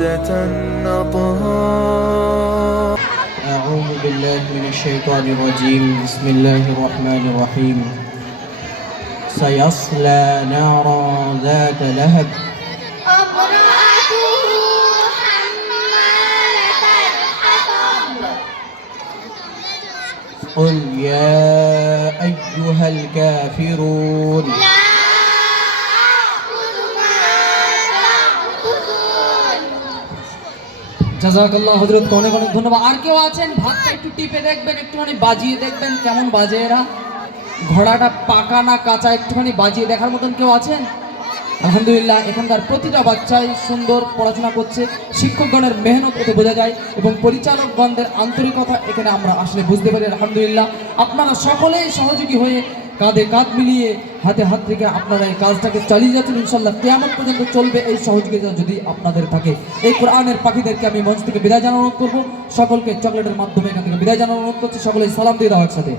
عقدة النطهار. أعوذ بالله من الشيطان الرجيم. بسم الله الرحمن الرحيم. سيصلى نارا ذات لهب امرأته حمالة الحطب. قل يا أيها الكافرون لا أعبد ما تعبدون. জাযাকাল্লাহ হযরত অনেক অনেক ধন্যবাদ। আর কেউ আছেন? ভাতটা একটু টিপে দেখবেন, একটুখানি বাজিয়ে দেখবেন কেমন বাজে এরা। ঘোড়াটা পাকা না কাঁচা একটুখানি বাজিয়ে দেখার মতন কেউ আছেন? আলহামদুলিল্লাহ, এখানকার প্রতিটা বাচ্চাই সুন্দর পড়াশোনা করছে। শিক্ষকগণের মেহনত এতে বোঝা যায় এবং পরিচালকগণদের আন্তরিকতা এখানে আমরা আসলে বুঝতে পারি। আলহামদুলিল্লাহ, আপনারা সকলেই সহযোগী হয়ে কাঁধে কাঁধ মিলিয়ে হাতে হাত রেখে আপনারা এই কাজটাকে চালিয়ে যাচ্ছেন। ইনশাল্লাহ কিয়ামত পর্যন্ত চলবে এই সহযোগিতা যদি আপনাদের থাকে। এই কোরআনের পাখিদেরকে আমি মঞ্চ থেকে বিদায় জানানো অনুরোধ করবো। সকলকে চকলেটের মাধ্যমে এখান থেকে বিদায় জানানো অনুরোধ করছি। সকলেই সালাম দিয়ে দাও একসাথে।